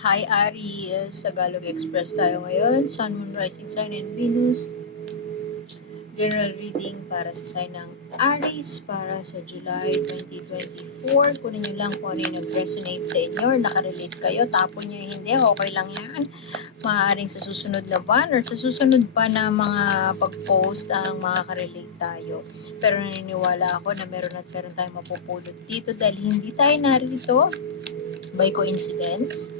Hi Aries, Tagalog Express tayo ngayon. Sun, Moon, Rising Sign, and Venus. General reading para sa sign ng Aries para sa July 2024. Kunin nyo lang kung ano yung nag-resonate sa inyo or nakarelate kayo. Tapon nyo yung hindi, okay lang yan. Maaaring sa susunod na ban or sa susunod pa na mga pag-post ang makaka-relate tayo. Pero naniniwala ako na meron at meron tayong mapupulot dito dahil hindi tayo narito by coincidence.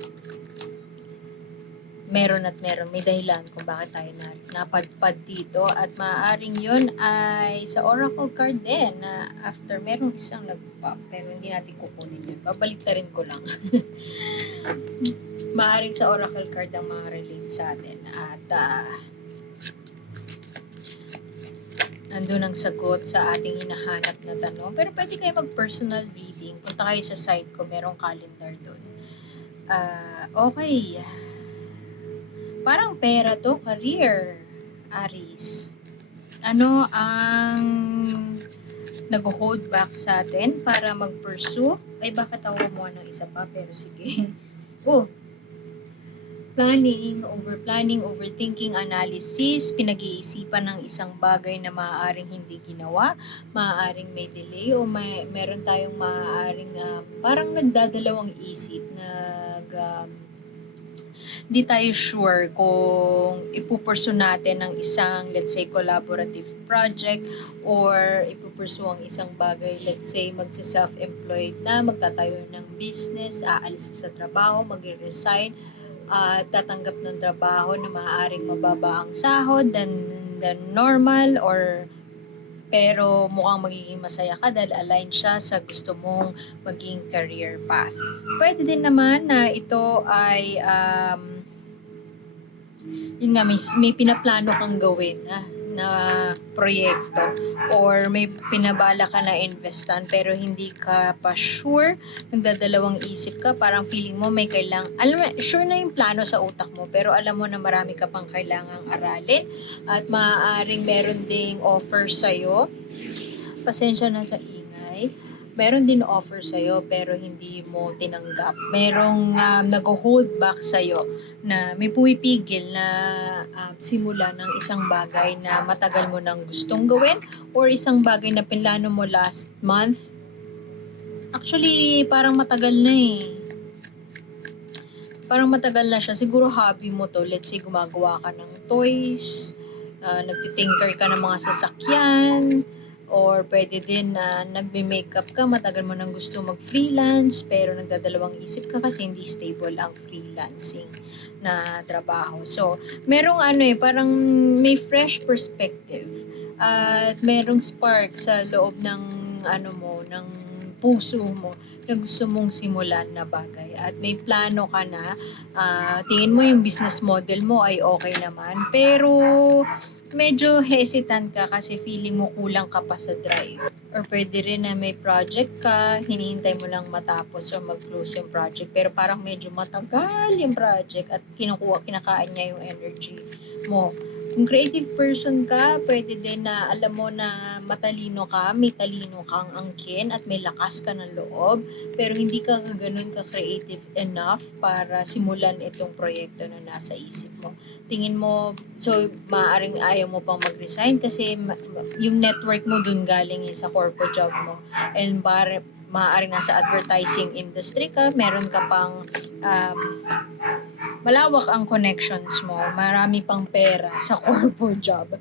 Meron at meron, may dahilan kung bakit tayo napadpad dito at maaaring yun ay sa oracle card din na after merong isang nag-pop pero hindi natin kukunin yun. Babalik na rin ko lang. Maaaring sa oracle card ang mga-relate sa atin at andun ang sagot sa ating hinahanap na tanong. Pero pwede kayo mag-personal reading. Punta kayo sa site ko, merong calendar doon. Okay. Parang pera to, career, Aries. Ano ang nag-hold back sa atin para mag-pursue? Ay, bakit ako kumuha ng isa pa? Pero sige. Planning, overthinking, analysis, pinag-iisipan ng isang bagay na maaaring hindi ginawa, maaaring may delay, o meron tayong maaaring parang nagdadalawang isip, di tayo sure kung ipupursu natin ang isang, let's say, collaborative project or ipupursu ang isang bagay, let's say, magsa-self-employed na, magtatayo ng business, aalis sa trabaho, mag-resign, at tatanggap ng trabaho na maaaring mababa ang sahod than normal or pero mukhang magiging masaya ka dahil align siya sa gusto mong maging career path. Pwede din naman na ito ay yun nga, may pinaplano kang gawin na proyekto or may pinabala ka na investan pero hindi ka pa sure, nagdadalawang isip ka, parang feeling mo may alam mo, sure na yung plano sa utak mo pero alam mo na marami ka pang kailangang aralin at maaaring meron ding offer sa'yo. Pasensya na sa ingay. Meron din offer sa'yo pero hindi mo tinanggap. Merong nag-hold back sa'yo na may pumipigil na simula ng isang bagay na matagal mo nang gustong gawin or isang bagay na pinlano mo last month. Actually, parang matagal na eh. Parang matagal na siya. Siguro hobby mo to. Let's say, gumagawa ka ng toys, nagtitinker ka ng mga sasakyan, or pwede din na nagbe-makeup ka, matagal mo nang gusto mag-freelance, pero nagdadalawang isip ka kasi hindi stable ang freelancing na trabaho. So, merong parang may fresh perspective at merong spark sa loob ng ng puso mo na gusto mong simulan na bagay at may plano ka na, tingin mo yung business model mo ay okay naman, pero medyo hesitant ka kasi feeling mo kulang ka pa sa drive. Or pwede rin na may project ka, hinihintay mo lang matapos or mag-close yung project, pero parang medyo matagal yung project at kinakain niya yung energy mo. Kung creative person ka, pwede din na alam mo na matalino ka, may talino kang angkin at may lakas ka ng loob, pero hindi ka ganun ka-creative enough para simulan itong proyekto na nasa isip mo. Tingin mo, so maaaring ayaw mo pang mag-resign kasi yung network mo dun galing sa corporate job mo. And maaaring nasa advertising industry ka, meron ka pang malawak ang connections mo, marami pang pera sa corporate job.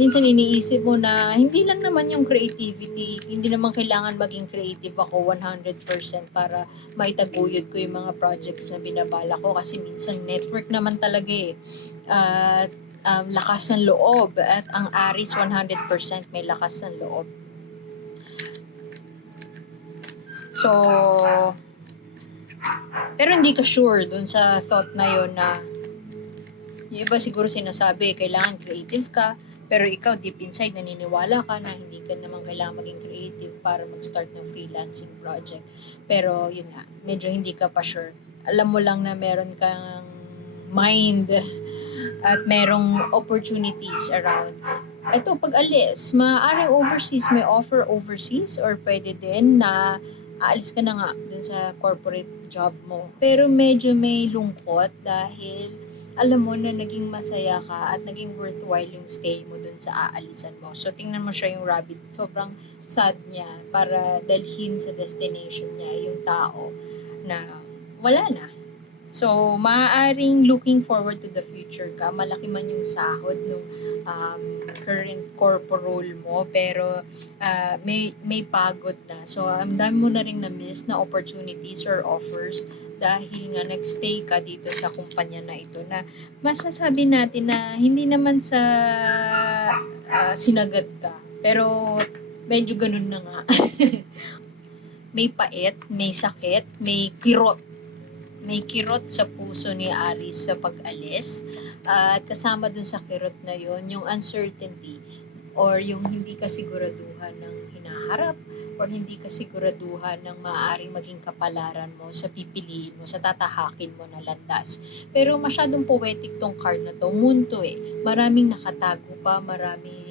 Minsan iniisip mo na hindi lang naman yung creativity, hindi naman kailangan maging creative ako 100% para maitaguyod ko yung mga projects na binabala ko kasi minsan network naman talaga eh. At lakas ng loob at ang Aries 100% may lakas ng loob. So, pero hindi ka sure dun sa thought na yon na yung iba siguro sinasabi, kailangan creative ka, pero ikaw deep inside naniniwala ka na hindi ka naman kailangan maging creative para mag-start ng freelancing project. Pero yun nga, medyo hindi ka pa sure. Alam mo lang na meron kang mind at merong opportunities around. Ito, pag alis, maaaring overseas, may offer overseas or pwede din na aalis ka na nga dun sa corporate job mo. Pero medyo may lungkot dahil alam mo na naging masaya ka at naging worthwhile yung stay mo dun sa aalisan mo. So, tingnan mo siya yung rabbit. Sobrang sad niya para dalhin sa destination niya yung tao na wala na. So, maaaring looking forward to the future ka. Malaki man yung sahod ng current corpo role mo, pero may pagod na. So, ang dami mo na rin na-miss na opportunities or offers dahil nga nagstay ka dito sa kumpanya na ito na masasabi natin na hindi naman sa sinagad ka. Pero medyo ganun na nga. May pait, may sakit, may kirot sa puso ni Aries sa pag-alis. At kasama dun sa kirot na yon yung uncertainty or yung hindi kasiguraduhan ng hinaharap or hindi kasiguraduhan ng maaaring maging kapalaran mo sa pipiliin mo, sa tatahakin mo na landas. Pero masyadong poetic tong card na to. Munto Maraming nakatago pa, maraming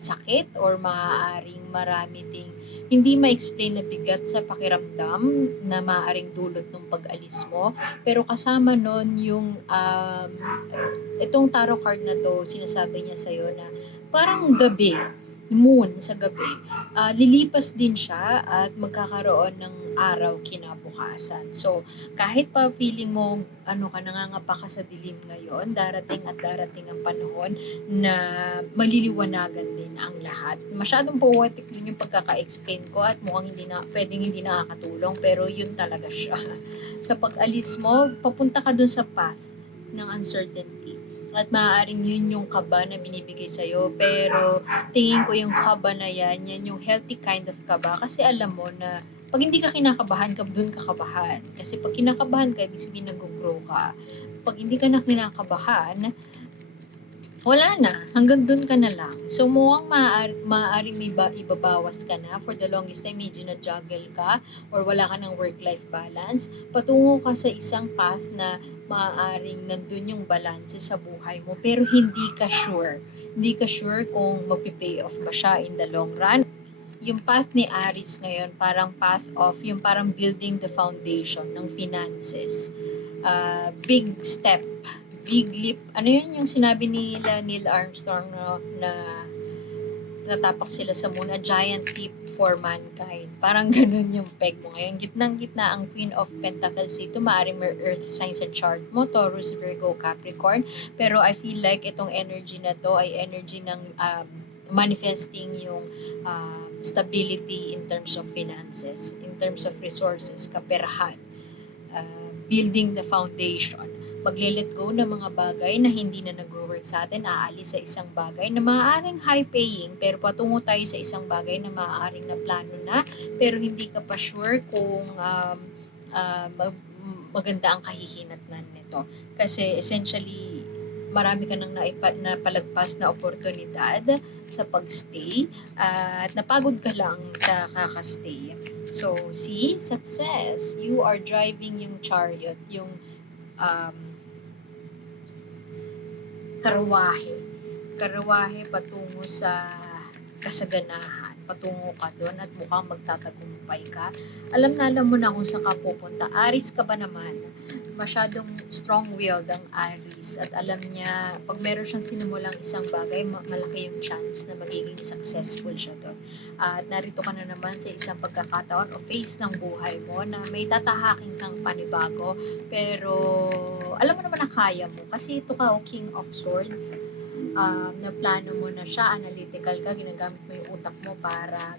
sakit or maaaring marami ding hindi ma-explain na bigat sa pakiramdam na maaaring dulot ng pag-alis mo. Pero kasama nun yung itong tarot card na to, sinasabi niya sa'yo na parang gabi, moon sa gabi, lilipas din siya at magkakaroon ng araw kinabukasan. So, kahit pa feeling mo nangangapa ka sa dilim ngayon, darating at darating ang panahon na maliliwanagan din ang lahat. Masyadong poetic din yung pagkaka-explain ko at mukhang hindi nakakatulong, pero yun talaga siya. Sa pag-alis mo, papunta ka dun sa path ng uncertainty. At maaaring yun yung kaba na binibigay sa'yo, pero tingin ko yung kaba na yan yung healthy kind of kaba. Kasi alam mo na pag hindi ka kinakabahan, dun ka kabahan. Kasi pag kinakabahan ka, ibig sabihin nag-grow ka. Pag hindi ka na kinakabahan, wala na. Hanggang dun ka na lang. So, mukhang maaaring may ibabawas ka na. For the longest time, medyo na-juggle ka or wala ka ng work-life balance. Patungo ka sa isang path na maaaring nandun yung balance sa buhay mo. Pero hindi ka sure. Hindi ka sure kung magpipay off ba siya in the long run. Yung path ni Aries ngayon, parang path of, yung parang building the foundation ng finances. Big step, big leap. Ano yun yung sinabi nila Neil Armstrong na natapak sila sa moon, a giant leap for mankind. Parang ganun yung peg mo ngayon. Gitnang-gitna ang Queen of Pentacles ito. Maaaring may earth signs sa chart mo, Taurus, Virgo, Capricorn. Pero I feel like itong energy na to ay energy ng manifesting yung stability in terms of finances, in terms of resources, kaperahan, building the foundation. Magle-let go ng mga bagay na hindi na nag-work sa atin, aalis sa isang bagay na maaaring high-paying, pero patungo tayo sa isang bagay na maaaring na plano na, pero hindi ka pa sure kung maganda ang kahihinatnan nito. Kasi essentially, marami ka nang napalagpas na oportunidad sa pagstay at napagod ka lang sa kakastay. So, see, success. You are driving yung chariot, yung karwahe patungo sa kasaganahan. Patungo ka doon at mukhang magtatagumpay ka. Alam mo na kung saan ka pupunta. Aries ka ba naman? Masyadong strong-willed ang Aries at alam niya, pag meron siyang sinimulang isang bagay, malaki yung chance na magiging successful siya doon. At narito ka na naman sa isang pagkakataon o phase ng buhay mo na may tatahaking kang panibago, pero alam mo naman na kaya mo kasi ito ka, King of Swords. Na plano mo na siya, analytical ka, ginagamit mo yung utak mo para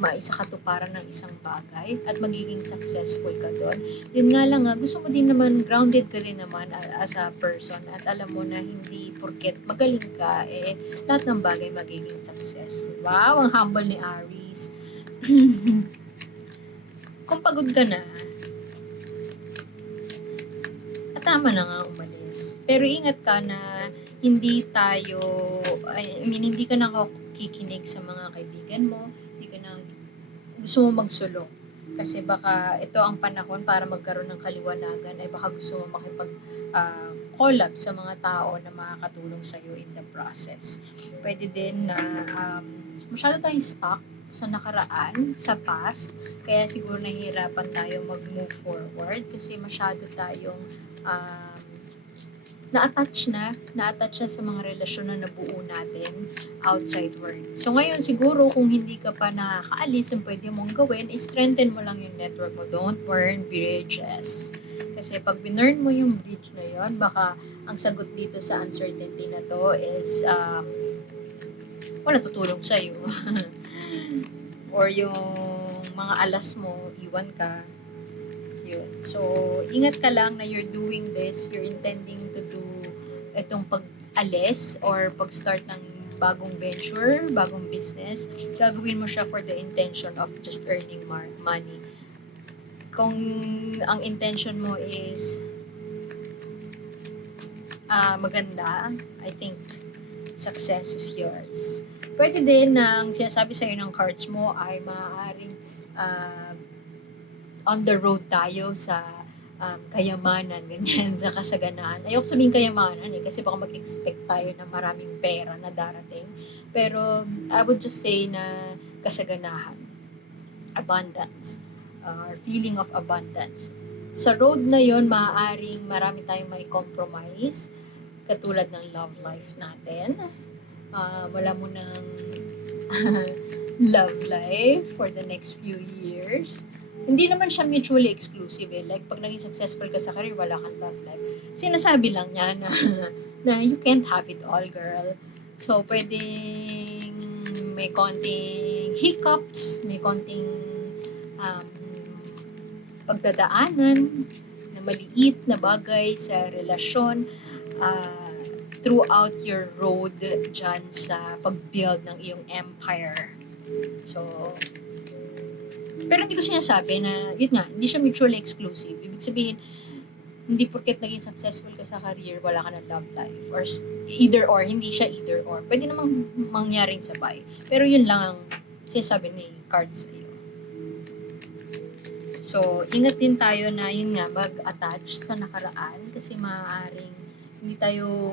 maisakatuparan ng isang bagay at magiging successful ka doon. Yun nga lang gusto mo din naman, grounded ka din naman as a person at alam mo na hindi porket magaling ka, lahat ng bagay magiging successful. Wow, ang humble ni Aries. Kung pagod ka na, tama na nga umalis. Pero ingat ka na hindi ka nakikinig sa mga kaibigan mo, hindi ka na gusto mo magsulong. Kasi baka ito ang panahon para magkaroon ng kaliwanagan, ay baka gusto mo collab sa mga tao na makakatulong sa'yo in the process. Pwede din na masyado tayong stuck sa nakaraan, sa past, kaya siguro nahihirapan tayo mag-move forward kasi masyado tayong um, na-attach na sa mga relasyon na nabuo natin outside work. So ngayon siguro kung hindi ka pa nakakaalis, ang pwede mong gawin is strengthen mo lang yung network mo. Don't burn bridges. Kasi pag binurn mo yung bridge na yon, baka ang sagot dito sa uncertainty na to is wala tutulong sa'yo. Or yung mga alas mo, iwan ka. Yun. So, ingat ka lang na you're doing this, you're intending to do itong pag-alis or pag-start ng bagong venture, bagong business. Gagawin mo siya for the intention of just earning money. Kung ang intention mo is maganda, I think success is yours. Pwede din na ang sinasabi sa'yo ng cards mo ay maaaring on the road tayo sa kayamanan, ganyan, sa kasaganaan. Ayoko sabihin kayamanan kasi baka mag-expect tayo na maraming pera na darating. Pero I would just say na kasaganahan, abundance, or feeling of abundance. Sa road na yon, maaaring marami tayong may compromise, katulad ng love life natin. Wala mo ng love life for the next few years. Hindi naman siya mutually exclusive Like, pag naging successful ka sa career, wala kang love life. Sinasabi lang niya na you can't have it all, girl. So, pwedeng may konting hiccups, may konting pagdadaanan na maliit na bagay sa relasyon throughout your road dyan sa pag-build ng iyong empire. So, pero hindi ko sinasabi na, yun nga, hindi siya mutually exclusive. Ibig sabihin, hindi porket naging successful ka sa career, wala ka ng love life. Or either or, hindi siya either or. Pwede namang mangyaring sabay. Pero yun lang ang sinasabi ni cards sa'yo. So, ingat din tayo na yun nga, mag-attach sa nakaraan kasi maaaring hindi tayo,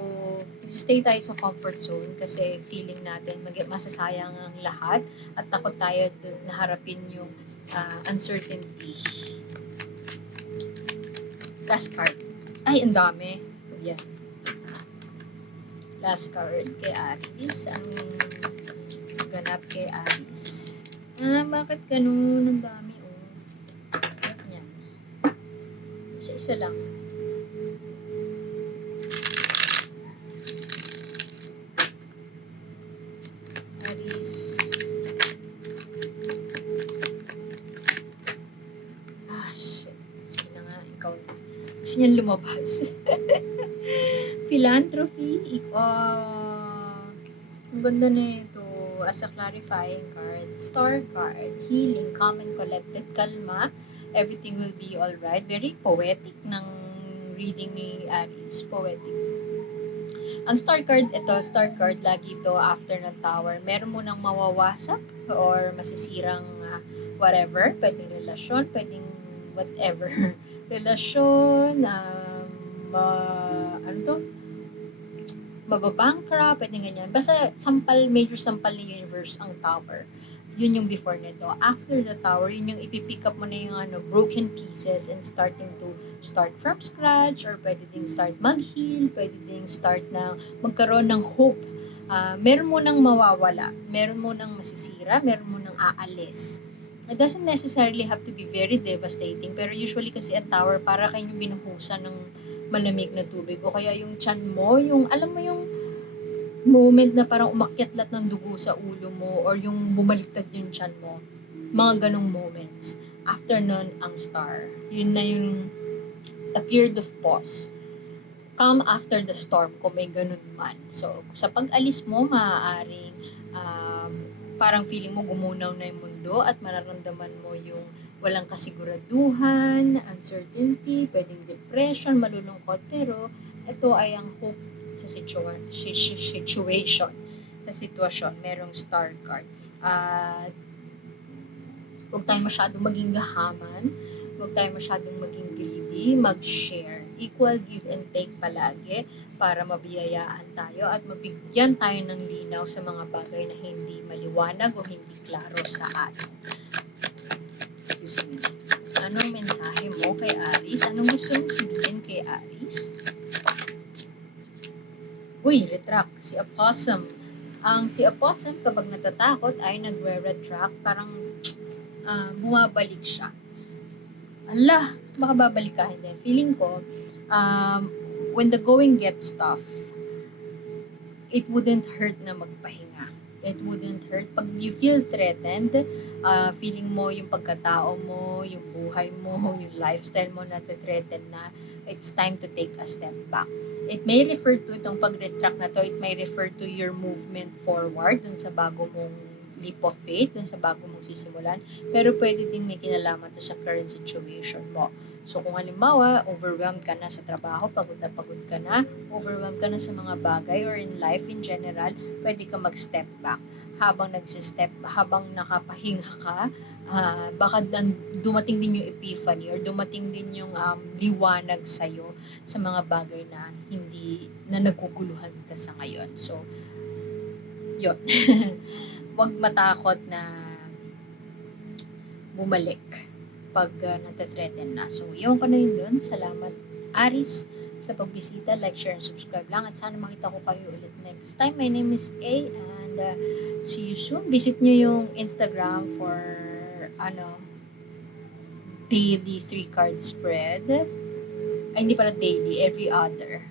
stay tayo sa comfort zone kasi feeling natin masasayang ang lahat at takot tayo na harapin yung uncertainty. Last card. Ay, ang dami. Yan. Last card kay Aries. Ang ganap kay Aries. Bakit ganun? Ang dami, Yan. Isa-isa lang. Gusto niyan lumabas. Philanthropy. Ang ganda na ito. As a clarifying card. Star card. Healing. Calm and collected. Kalma. Everything will be alright. Very poetic ng reading ni Aries. Poetic. Ang star card, star card lagi ito after ng tower. Meron mo nang mawawasak or masisirang whatever. Pwedeng relasyon, pwedeng whatever. Relasyon, mababankrupt, pwedeng ganyan. Basta major sampal ni universe ang tower. Yun yung before nito. After the tower, yun yung ipipick up mo na yung broken pieces and start from scratch or pwede ding start mag-heal, pwede ding start na magkaroon ng hope. Meron mo nang mawawala, meron mo nang masisira, meron mo nang aalis. It doesn't necessarily have to be very devastating, pero usually kasi ang tower, para kayong binuhusan ng malamig na tubig, o kaya yung tiyan mo, alam mo yung moment na parang umakyat lahat ng dugo sa ulo mo, or yung bumaliktad yung tiyan mo. Mga ganong moments. After nun, ang star. Yun na yung a period of pause. Come after the storm, kung may ganun man. So, sa pag-alis mo, maaaring parang feeling mo gumunaw na yung mundo at mararamdaman mo yung walang kasiguraduhan, uncertainty, pwedeng depression, malulungkot, pero ito ay ang hope sa situation, sa sitwasyon. Merong star card. Huwag tayo masyadong maging gahaman, huwag tayo masyadong maging greedy, mag-share. equal give and take palagi para mabiyayaan tayo at mabigyan tayo ng linaw sa mga bagay na hindi maliwanag o hindi klaro sa atin. Excuse me. Anong mensahe mo kay Aries? Anong gusto mong sabihin kay Aries? Uy, retract. Si Opossum. Si Opossum, kapag natatakot, ay nagre-retract. Parang bumabalik siya. Ala, baka babalik ka. Hindi. Feeling ko, when the going gets tough, it wouldn't hurt na magpahinga. It wouldn't hurt. Pag you feel threatened, feeling mo yung pagkatao mo, yung buhay mo, yung lifestyle mo na threaten na, it's time to take a step back. It may refer to itong pag-retract na to, it may refer to your movement forward dun sa bago mong leap of faith, dun sa bago mong sisimulan. Pero pwede din may kinalaman to sa current situation mo. So kung halimbawa, overwhelmed ka na sa trabaho, pagod ka na, overwhelmed ka na sa mga bagay or in life in general, pwede ka mag-step back. Habang habang nakapahinga ka, baka dumating din yung epiphany or dumating din yung liwanag sa'yo sa mga bagay na hindi na naguguluhan ka sa ngayon. So, yun. Huwag matakot na bumalik pag natathreaten na. So, iwan ko na yun dun. Salamat, Aries, sa pagbisita. Like, share, and subscribe lang. At sana makita ko kayo ulit next time. My name is A and see you soon. Visit nyo yung Instagram for daily 3-card spread. Ay, hindi pala daily, every other.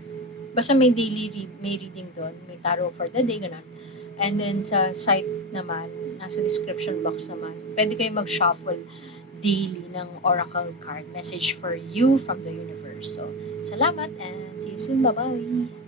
Basta may daily may reading doon. May tarot for the day, ganun. And then sa site naman, nasa description box naman, pwede kayo mag-shuffle daily ng oracle card. Message for you from the universe. So, salamat and see you soon. Bye-bye!